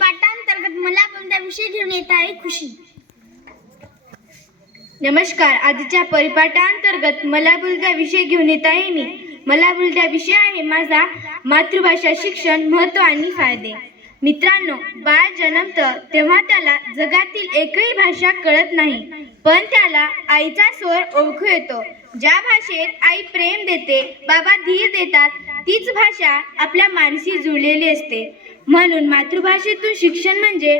पाठांतर्गत मला कोणता विषय घेऊन येत आहे? खुशी. नमस्कार. आजच्या परिपाठांतर्गत मला बोलता विषय घेऊन येत आहे मी. मला बोलता विषय आहे माझा मातृभाषा शिक्षण महत्त्व आणि फायदे. मित्रांनो बाळ जन्मतं तेव्हा त्याला जगातील एकही भाषा कळत नाही पण त्याला आईचा स्वर ओळखू येतो. ज्या भाषेत आई प्रेम देते बाबा धीर देतात तीच भाषा आपल्या मानसी जुळलेली असते. म्हणून मातृभाषेतून शिक्षण म्हणजे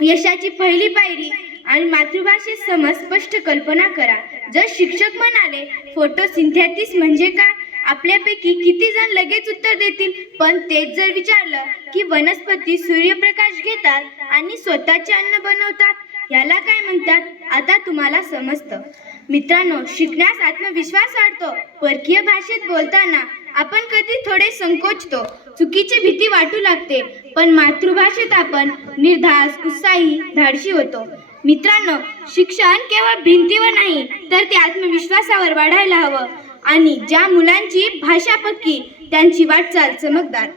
यशाची पहिली पायरी आणि मातृभाषेत समज स्पष्ट कल्पना करा. जर शिक्षक म्हणाले फोटोसिंथेसिस म्हणजे काय? आपल्यापैकी किती जण लगेच उत्तर देतील? पण तेच जर विचारलं की वनस्पती सूर्यप्रकाश घेतात आणि स्वतःचे अन्न बनवतात याला काय म्हणतात? आता तुम्हाला समजतं. मित्रांनो शिकण्यास आत्मविश्वास वाढतो. परकीय भाषेत बोलताना आपण कधी थोडे संकोचतो. चुकीची भीती वाटू लागते. पण मातृभाषेत आपण निर्धास उत्साही धाडशी होतो. मित्रांनो शिक्षण केवळ भिंतीवर नाही तर ते आत्मविश्वासावर वाढायला हवं. आणि ज्या मुलांची भाषा पक्की त्यांची वाटचाल चमकदार.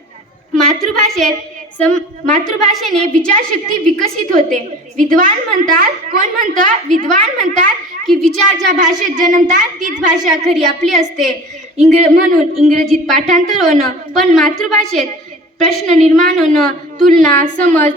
मातृभाषेत सम मातृभाषेने विचारशक्ती विकसित होते. विद्वान म्हणतात कोण म्हणतं? विद्वान म्हणतात की विचार ज्या भाषेत जन्मतात तीच भाषा खरी आपली असते. इंग्र म्हणून इंग्रजीत पाठांतर होणं पण मातृभाषेत प्रश्न निर्माण होणं तुलना समज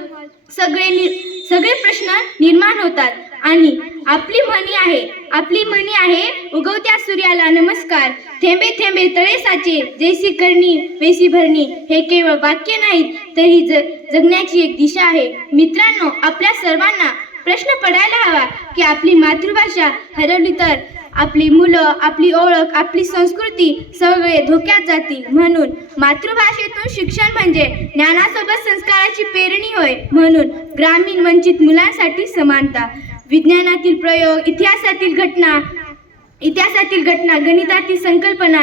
सगळे नि- सगळे प्रश्न निर्माण होतात. आणि आपली म्हणी आहे आपली म्हणी आहे उगवत्या सूर्याला नमस्कार. थेंबे थेंबे तळे साचे जैसी करणी वैसी भरणी. हे केवळ वाक्य नाहीत तर ही जगण्याची एक दिशा आहे. मित्रांनो आपल्या सर्वांना प्रश्न पडायला हवा की आपली मातृभाषा हरवली तर? आपली मुलं आपली ओळख आपली संस्कृती सगळे धोक्यात जातील. म्हणून मातृभाषेतून शिक्षण म्हणजे ज्ञानासोबत संस्काराची पेरणी होय. म्हणून ग्रामीण वंचित मुलांसाठी समानता. विज्ञानातील प्रयोग इतिहासातील घटना इतिहासातील घटना गणितातील संकल्पना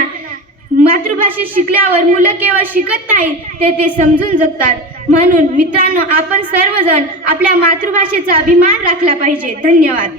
मातृभाषेत शिकल्यावर मुलं केवळ शिकत नाही ते ते समजून जगतात. म्हणून मित्रांनो आपण सर्वजण आपल्या मातृभाषेचा अभिमान राखला पाहिजे. धन्यवाद.